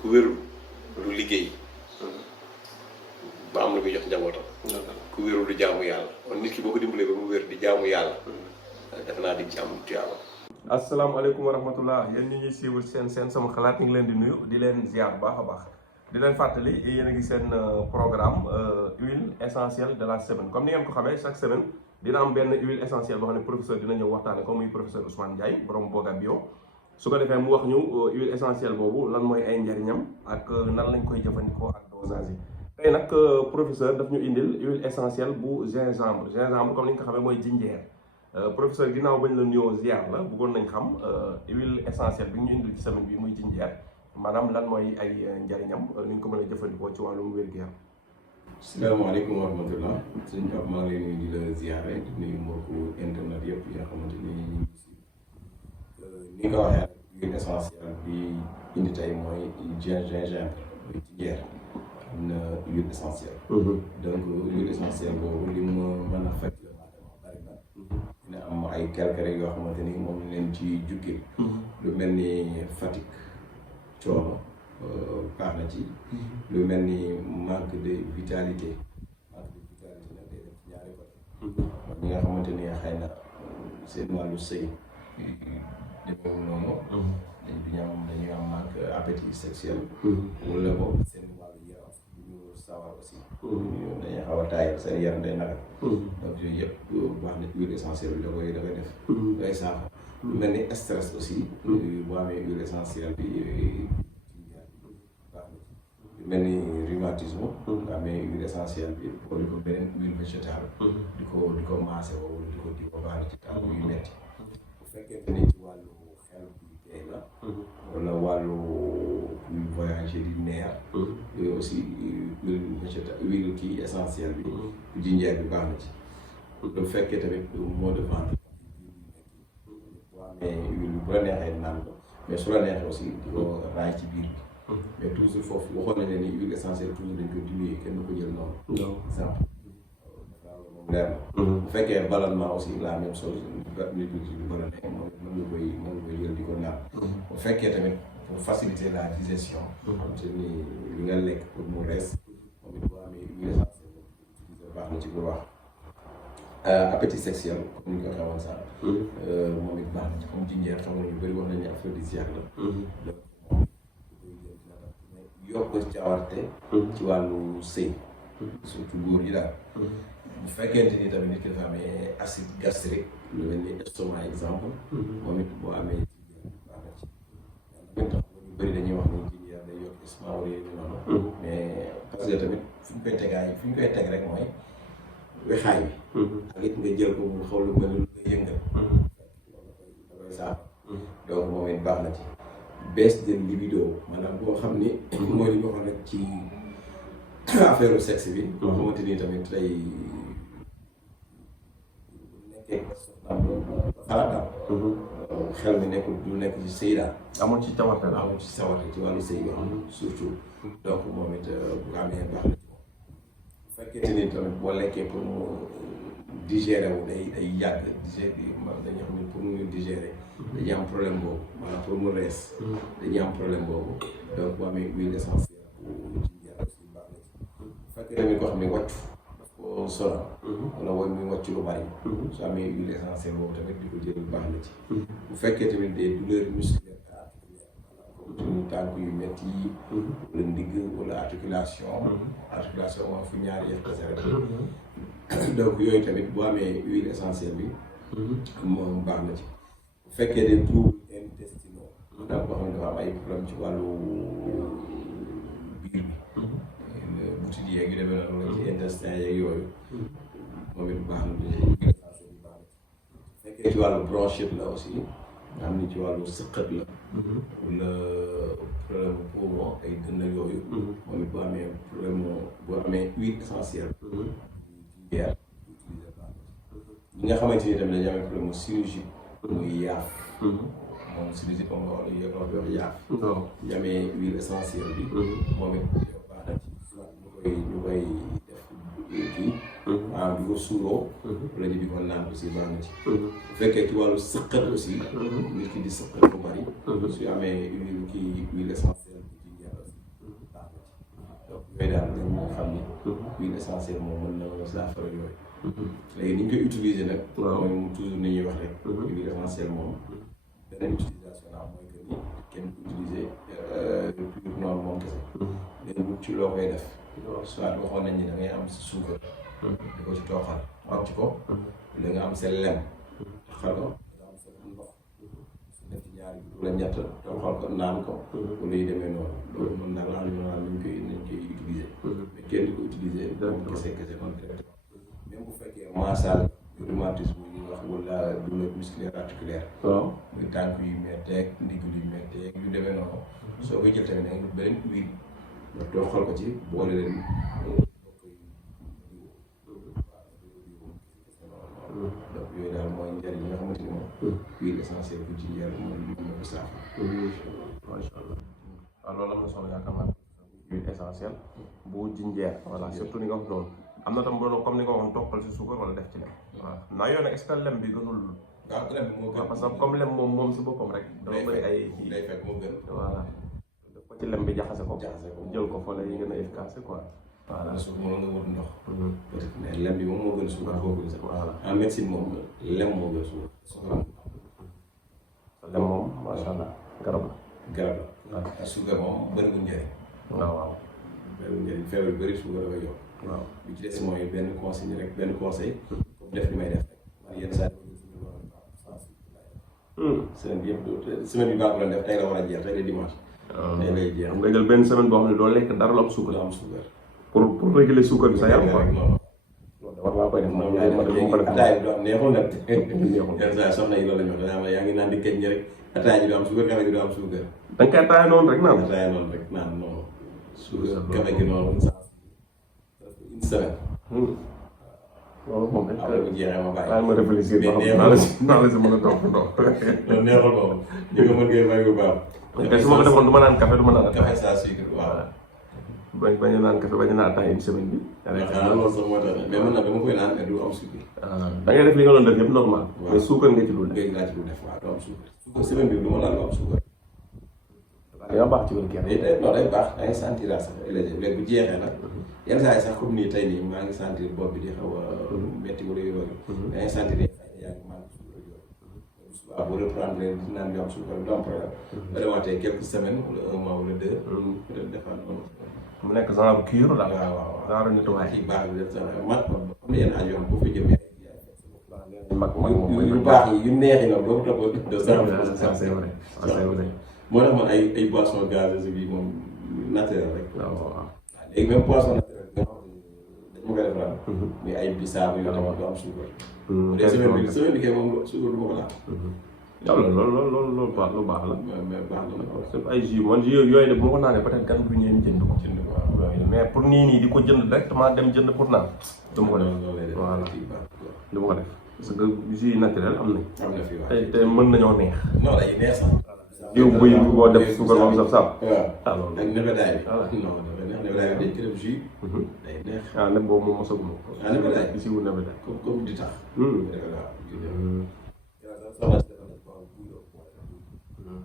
ku wérul du liggéey ba am lu muy jox njabootam. ku wérul du jaamu yàlla kon nit ki boo ko dimbalee ba mu wér di jaamu yàlla. defe naa di ci am tuyaaba. asalaamaaleykum wa rahmatullah yéen ñi ñuy suivre seen sama xalaat ñu ngi leen di nuyu di leen ziar bu baax a baax di leen fàttali yéen a ngi seen programme huile essentielle de la semaine comme ni ngeen ko xamee chaque semaine dina am benn huile essentielle boo xam ne professeur dina ñëw waxtaane ko muy professeur Ousmane Ndiaye borom Boga Bio su ko defee mu wax ñu huile essentielle boobu lan mooy ay njariñam ak nan lañ koy jëfandikoo ak dosage yi tey nag professeur daf ñu indil huile essentielle bu gingembre comme ni nga ko xamee mooy jinjeer professeur ginnaaw bañ la nuyoo ziar la bëggoon nañ xam huile essentielle bi ñu indil ci semaine bi muy jinjeer maanaam lan mooy ay njariñam ni ñu ko mën a jëfandikoo ci wàllum wér-gu-yaram. salaamaaleykum wa rahmatullah sëñ Pape maa ngi lay nuyu di la ziare di nuyu mbokku internet yëpp yi nga xamante ni ñu ngi si ni nga ko waxee huile essentielle bi indi tey mooy gingembre muy jinjeer am na huile essentielle. donc huile essentielle boobu li mu mën a faj la bari na dina am ay quelques rek yoo xamante ni moom ñu leen ci jukkil lu mel ni fatigue coono baax na ci lu mel ni manque de vitalité nag day def ci ñaari côté ñi nga xamante ni xëy na seen wàllu sëy demeewul noonu dañuy am manque appétit sexuel wala boobu seen wàllu yaram bu ñu sawar aussi dañuy xaw a taayal seen yaram day nagat donc yooyu yëpp baax na ci huile essentielle bi da koy def day saafara lu mel ni stress aussi boo amee huile essentielle bi baax na ci lu mel ni rhumatisme nga amee huile essentielle bi wala ko beneen huile végétale di ko maase wala di ko baax na ci tànk yu metti bu fekkente ni ci wàllu xel buy tey la wala wàllu buy voyager di neex yooyu aussi huile végétale huile kii essentielle bi bu jinjeer bi baax na ci bu fekkee tamit maux de ventre mais huile bu la neexee naan ko mais su la neexee aussi di ko raay ci biir bi mais toujours foofu waxoon nañ ne ni huile essentielle toujours dañ ko diluer kenn du ko jël noonu exemple moom leer na bu fekkee ballonnement aussi la même chose nit ñi du ballonné moom mën nga koy jël di ko naan bu fekkee tamit pour faciliter la digestion xam te ni li nga lekk pour mu rees moom it boo amee huile essentielle utiliser baax na ci bu baax appétit sexuel comme ni ko waxee woon sax moom it baax na ci comme jinjeer xam nga ñu bëri wax nañu aphrodisiaque la donc moom koy jël dina tax yokk cawarte ci wàllu sëy surtout góor yi daal bu fekkente ni tamit nit ki dafa amee acide gastrique lu mel ni estomac exemple moom it boo amee jinjeer baax na ci même tax ñu bëri dañuy wax ni jinjeer day yokk estomac wala yooyu noonu mais parce que tamit fi ñu koy teg rek mooy wexaay bi ak it nga jël ko mu xaw lu mel ni lu nga yëngal da koy saaf donc moom it baax na ci baisse de libido maanaam boo xam ni mooy li ñu waxoon rek ci affaire sexe bi boo xamante ni tamit tey nekkee soxnaam xalaat daal xel mi nekkul du nekk ci sëy daal amoon ci tawarte ci wàllu sëy bi surtout donc moom it bu amee baax na ci moom bu fekkee ni tamit boo lekkee pour mu digérer wu day yàgg dañuy xam ne pour mu digérer dañuy am problème boobu maanaam pour mu rees dañuy am problème boobu donc bu amee huile essentielle bu jinjeer aussi baax na ci bu fekkee tamit koo xam ne wàccu daf ko sonal wala woy muy wàccu lu bari su amee huile essentielle boobu tamit di ko jël baax na ci bu fekkee tamit des douleurs musculaires articulaires maanaam suñu tànk yu métti yi wala ndigg wala articulation moom fu ñaari yëf kese rek donc yooyu tamit boo amee huile essentielle bi moom baax na ci bu fekkee des troubles intestinaux maanaam boo xam ne dafa am ay problème ci wàllu biir bi butit yeeg yu demee noonu la ci intestin yeeg yooyu moom it baax na huile essentielle bi baax na ci bu fekkee ci wàllu bronchite la aussi nga xam ni ci wàllu sëqët la wala problème poumon ay dënn yooyu moom it boo amee problème boo amee huile essentielle jinjeer utiliser baax na ci ñi nga xamante ni tamit dañu amee problème chirurgie muy yaaf moom chirurgie comme nga wax yaaf ñu amee huile essentielle bi moom it baax na ci ñu koy def kii maanaam di ko suuroo wala ñu di ko naan aussi baax na ci bu fekkee ci wàllu sëqat aussi nit ki di sëqat bu bari su amee huile essentielle bi jinjeer aussi huile essentielle moom mën na saafara yooyu. léegi ni ñu koy utiliser nag. mooy toujours ni ñuy wax rek. huile essentielle moom beneen utilisation la mooy que ni kenn utiliser pur noonu moom kese. léegi bu ci loo koy def. soit waxoon nañ ni da ngay am si suukar. di ko ci tooxal wàcc ko. da nga am sa lem. taxal ko da nga am sa ndox. def ci ñaari wala ñett tooxal ko naan ko. wala yu demee noonu. loolu noonu daal en général nañ koy utiliser. mais kenn di ko utiliser. moom kese noonu directement. même bu fekkee massage rhumatisme yi wax wala douleur musculaire articulaire. waaw muy tànk yu métteeg ndigg yu métteeg yu demee noonu. soo koy jël tamit da nga def beneen huile. nga tooxal ko ci boole leen. donc yooyu daal mooy njëriñ yi nga xamante ni moom. huile essentielle bu jinjeer moom moo ko saafara. macha allah waaw loolu am na solo yaakaar naa huile essentielle bu jinjeer voilà surtout ni nga wax noonu am na tam doon comme ni nga waxoon toppal si suukar wala def ci lem. waaw naa yow nag est-ce que lem bi gënul. waaw lem bi moo gën parce que comme lem moom si boppam rek. dafa bëri ay kii day fekk moo gën. voilà def ko ci lem bi jaxase ko. jël ko fa lay gën a efficace quoi. voilà suuf moom nga wut ndox. peut-être mais lem bi moom moo gën suukar foofu sax. voilà en médecine moom lem moo gën suukar. lem moom macha allah garab la. garab la. waaw suukar moom bëriwul njëriñ. waaw. bëriwul njëriñ feebar yu bëri suukar dafay yokk. waaw bi ci des mooy benn conseil rek benn conseil. comme def li may def rek man yenn saa semaine bi yëpp semaine bi baax la def tey la war a jeex tey la dimanche. tey lay jeex. nga jël benn semaine boo xam ne doo lekk dara lu am suukar. lu am suukar. pour réguler suukar bi sa yaram quoi. loolu war naa koy def moom yaay def ataay bi du am neexul nag. yenn saa soxna yi loolu la ñu wax danaa ma yaa ngi naan di këj ñi rek ataay bi du am suukar café gi du am suukar. da nga koy ataay noonu rek naan. ataay noonu rek naan noonu. suukar café gi noonu une semaine. loolu moom est-ce que bu jeexee ma bàyyi. ma réfléchir ba xam naa la si mën a topp ndox. loolu neexul moom ñu nga mën koy bàyyi bu baax. te su ma ko defoon du ma naan café du ma naan ataay. café saa sucre waaw. bañ a naan café bañ a naan ataay une semaine bi. xanaa loolu sax moo tax mais man nag dama koy naan mais du am sucre. da ngay def li nga doon def yëpp normal. waaw mais suukar nga ci dul def. ngay laa ci dul def waaw du am sucre. sucre semaine bi du ma laal lu am sucre. yaa baax ci wér gu yaram. day baax da ngay sentir sax léegi bu jeexee nag. yenn saa yi sax comme nii tey nii maa ngi sentir bopp bi di xaw a métti wala yooyu. da ngay sentir yaa ngi manqué suukar yooyu. waaw boo reprendre di naan lu am suukar du am problème. ba demaatee quelques semaines wala un mois wala deux. peut-être defaat noonu. mu nekk genre cure la. waaw genre nettoyage. ci baax bi def sax man am na yenn âge yoo xam boo fa jëmee. mag moom yu baax yi yu neex yi nag boo ko toppoo de c'est vrai c'est vrai. moo tax man ay boissons gazeuses bi moom naturel rek. waaw léegi même poisson naturel bi nga xam ne dañ ma koy defaral. muy ay bisaab yoo xam ne du am suukar. bu dee semaine bi kay moom suukar du ma ko laal. loolu baax lu baax la. mais baax na nag. surtout ay jus man jus yooyu de bu ma ko naanee peut-être gan bu ñëwee jënd ko. mais pour nii di ko jënd directement dem jënd pour naan. du ma ko def voilà du ma ko def parce que jus naturel am nañ. am na fi waaw te mën nañoo neex. non day neex sax. jiw buy boo def suukar moom saf-saf. waaw loolu ak nebedaay bi. voilà non nebedaay bi dañ ci def jus. day neex. neb boobu moom mosaguma ko. nebedaay bi si wu nebedaay. comme di tax.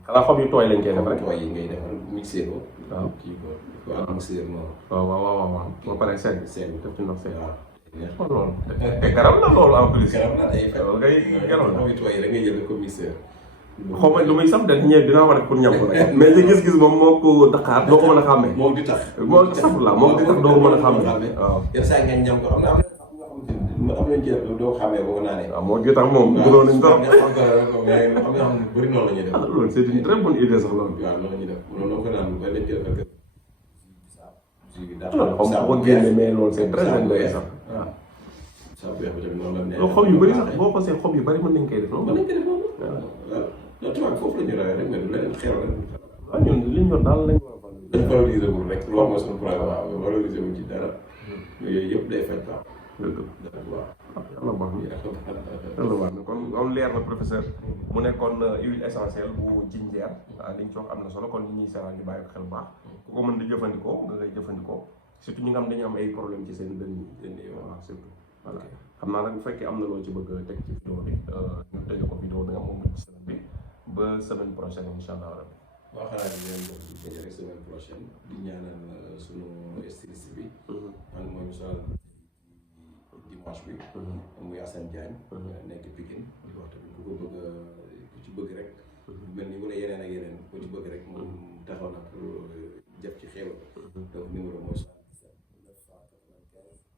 xanaa xob yu tooy lañ koy def rek. tooy yi ngay defar mixé ko. waaw kii ko ak mixeur noonu. waaw ba pare seen def ci ndox seen. waaw. loolu te garab la loolu en plus. garab la day fekk. loolu kay garab la. xob yu tooy yi da ngay jël ko mixeur. xaw ma lu muy saf de ñeent dinaa ko def pour ñam ko rek. mais ci gis-gis moom moo ko Dakar doo ko mën a xàmmee. moom di tax. moo saf la moom di tax doo ko mën a xàmmee. waaw yenn saa ngeen ñam ko am na am nañu ci def doo xàmmee boo ko naanee. waaw moo di tax moom gënoon nañu trop. waaw mais am na xam ne bëri noonu la ñuy def. loolu c'est une très bonne idée sax loolu. waaw loolu la ñuy def loolu ko naan ba leen ci defal kër. xam ko génne mais loolu c'est très intéressant waaw. saabu weex bi tamit noonu la neex. xob yu bëri sax boo ko see xob yu bëri mën nañu koy def noonu. mën nañu koy def noonu. waaw loolu tubaab foofu la ñu rawee rek mais du leneen xew la. waaw ñun li ñu doon daal lañ war a dañ valoriser wul rek loolu mooy suñu problème waaw valoriser wuñ ci dara. yooyu yëpp day faj baax. dëgg waaw. yàlla baax na yàlla baax na kon am leer na professeur mu nekkoon huile essentielle bu jinjeer li ñu ci wax am na solo kon ñi ñuy seetaan ñu bàyyi ko xel bu baax ku ko mën di jëfandikoo nga koy jëfandikoo surtout ñi nga xam dañu am ay problème ci seen dënn yi waaw surtout voilà xam naa nag bu fekkee am na loo ci bëgg a teg ci vidéo bi ñu tëjee ko vidéo bi nga moom ci semaine bi ba semaine prochaine incha allah rabbi. waaw xanaa di leen jox di daje rek semaine prochaine di ñaanal sunu styliste bi. man mooy ñu solal dimanche bi. muy Assane Diagne. nekk Pikine di wax tamit ku ko bëgg ku ci bëgg rek. mel ni wala yeneen ak yeneen ku ci bëgg rek moom taxaw na pour jëf ci xéewal. donc numéro mooy 77 995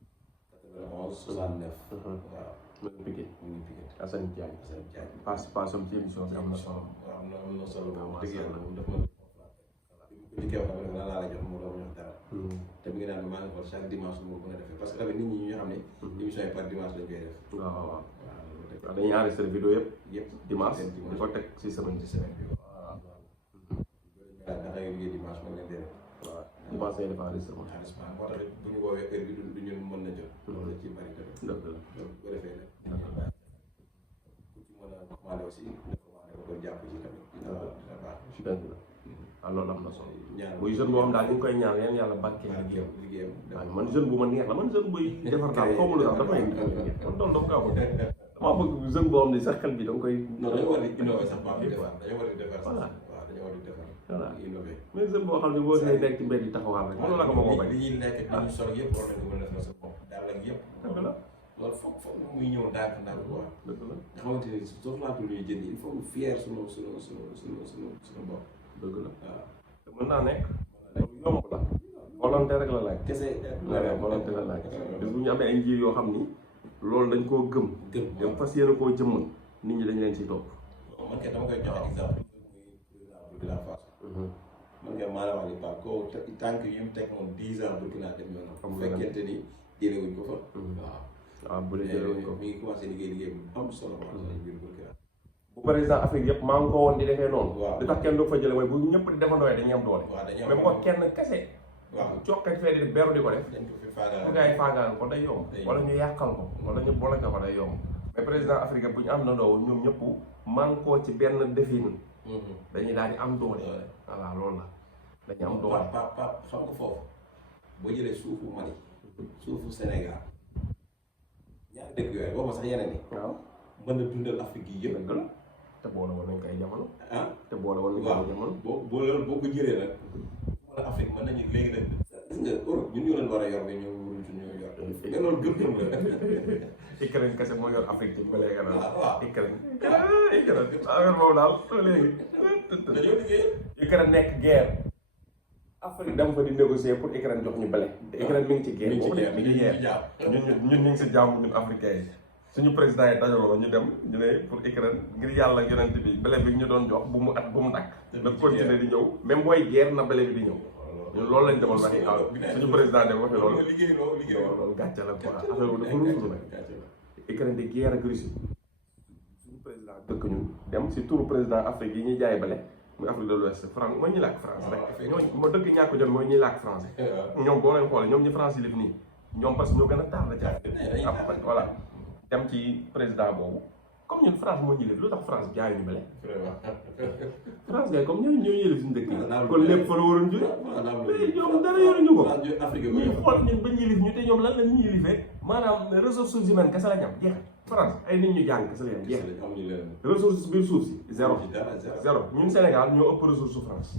91 69. waaw. mu ngi Pikine. mu ngi Pikine. Assane Diagne. Assane Diagne. participation ci émission bi am na solo. waaw am na solo moom dëgg yàlla moom dafa mën a li koy wax nag lan laa la jox mu doon jox dara. te mi ngi naan maa ngi xool chaque dimanche moo gën a defee parce que tamit nit ñi ñu xam ne. émission yi par dimanche lañ koy def. waaw waaw. waaw dañuy enregistré vidéo yëpp. yëpp dimanche di ko teg si semaine ci semaine bi waaw. waaw ndax da ngay liggéey dimanche mën nañ def. waaw dimanche ngay def enregistrement. enregistrement moo tax bu ñu woowee heure bi du ñun mën na jot. loolu la ci bari tamit. dëgg la donc bu ko defee nag. ku ci mën a commandé aussi nga commandé ko doon jàpp ci tamit. dina baax. dëgg la waaw loolu am na solo. ñaan muy jeune boo xam daal ñu ngi koy ñaan leen yàlla barkeel liggéeyam. liggéeyam. waaw man jeune bu ma neex la man jeune buy defar daal xaw ma lu tax dafay man loolu dafa kaa bëgg damaa bëgg jeune boo xam ne sax xel bi da nga koy. non dañoo war di innover sax baax defar dañoo war di defar sax. voilà waaw dañoo war di defar. voilà innover. mais jeune boo xam ne boo see nekk ci mbedd yi taxawaal rek mënu la ko ma koo bañ. li ñuy lekk li ñu sol yëpp war nañu mën a defar sa bopp daal ak yëpp. dëgg la loolu foog muy ñëw ndànk ndànk quoi. dëgg la nga xamante ni soxlaatul ñuy jënd il faut mu fier sunu bopp. dëgg la waaw. te mën naa nekk loolu yomb la volonté rek la laaj. kese. waaw volonté la laaj bis bu ñu amee ay njiit yoo xam ni loolu dañ koo gëm. gëm fas yéene koo jëmmal nit ñi dañ leen ciy topp. man kay dama koy joxe exemple. muy président Burkina Faso. man kay maanaam wax ni Pape koo tànk yi mu teg moom 10 ans Burkina dem yoonam. bu fekkente ni jëlee wuñ ko fa. waaw. waaw bu dee jëlee wuñ ko mi ngi commencé liggéey bu am solo. biir Burkina. bu président Afrique yëpp maa ngi ko woon di defee noonu. waaw li tax kenn du fa jëlee mooy bu ñëpp di defandoo dañuy am doole. waaw dañuy am mais bu ko kenn kese. waaw coqet fee di beru di ko def. dañ ko fi faagaal. bu gaa yi faagaal ko day yomb. day yomb. wala ñu yàqal ko wala ñu bloqué ko day yomb. mais président Afrique bu ñu am na ndoo ñoom ñëpp man koo ci benn defin. dañuy daal di am doole. voilà loolu la dañuy am doole. Pap xam nga foofu boo jëlee suufu Mali suufu Sénégal ñaari dëkk yooyu boobu sax yeneen yi. waaw mën na dundal Afrique yi yëpp. dëgg la te boole woon nañ ko ay jamono. ah te boole woon nañ ko ay jamono. boo loolu boo ko jëlee nag. wala Afrique mën nañu léegi nag. gis nga Europe ñun ñoo leen war a yor mais ñoo waruñu ñoo yor. mais loolu gëm-gëm la. Ukraine kese moo yor Afrique bi ba léegi nag. waaw Ukraine. affaire boobu daal léegi. dañoo liggéey. Ukraine nekk guerre. Afrique dama fa di négocier pour Ukraine jox ñu bële. te Ukraine mi ngi ci guerre. mi ngi ci guerre ñun ñu ngi si jàmm ñun africain yi. suñu président yi dajaloo ñu dem ñu ne pour Ukraine ngir yàlla yonent bi bële bi ñu doon jox bu mu dakk. na continuer di ñëw même booy guerre na bële bi di ñëw. ñun loolu lañ demoon waxi suñu président dem waxi loolu. loolu gàcce la quoi affaire bi dafa ruusu nag. Ukraine di guerre ak Russie suñu président dëkk ñu dem si turu président Afrique yi ñuy jaay bële muy Afrique de l'Ouest France mooy ñuy làkk France rek. ñooñu ma dëkk ñàkk jot mooy ñuy làkk français. ñoom boo leen xoolee ñoom ñi France yi lif nii ñoom parce que ñoo gën a taar la jaay. voilà dem ci président boobu comme ñun France moo ñu lif lu tax France jaayuñu bële. France gars comme ñooñu ñoo yëlif suñu dëkk yi. kon lépp fa la waroon jóge. mais ñoom dara yoruñu ko. ñuy xool ñun ba ñuy lif ñu te ñoom lan la ñuy lifee maanaam ressources humaines kese la ñu am jeex France ay nit ñu jàng kese la ñu am jeex ressources biir suuf si zéro ñun Sénégal ñoo ëpp ressource France.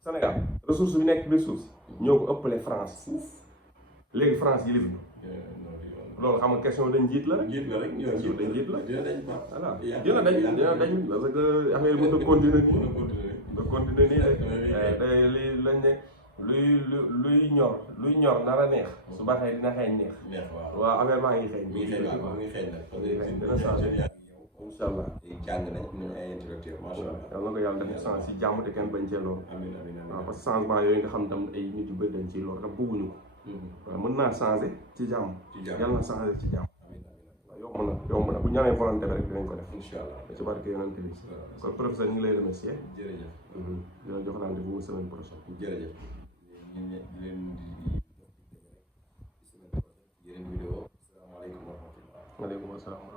Sénégal ressource bi nekk biir suuf si ñoo ko ëppale France fuuf léegi France yi lif ñu. loolu xam nga question dañ jiit la rek. jiit la rek dañ jiit la. dina dañ baax. voilà dina dañ parce que affaire yi mën na continuer nii. mën na continuer nii rek. li lañ ne luy ñor nar a neex. su baaxee dina xeeñ neex. neex waaw waaw affaire baa ngi xeeñ. mi ngi xeeñ waaw mi ngi xeeñ nag. dina changé incha allah. jàng nañ ñu ay intellectuel macha allah. yal na ko yàlla def chance si jàmm te kenn bañ cee lool. amiin amiin amiin waaw parce que changement yooyu nga xam tam ay nit yu bëri dañ ciy lool te bëgguñu ko. waaw mën naa changé ci jàmm. yàlla na changé ci jàmm. yomb na bu ñu amee volonté rek dinañ ko def. incha allah ci barke yonent bi. kon professeur ñu ngi lay remercier. jërëjëf. di la jox rendez-vous semaine prochaine. jërëjëf. leen di yeneen vidéo. asalaamaaleykum wa rahmatulah. waaleykum salaam.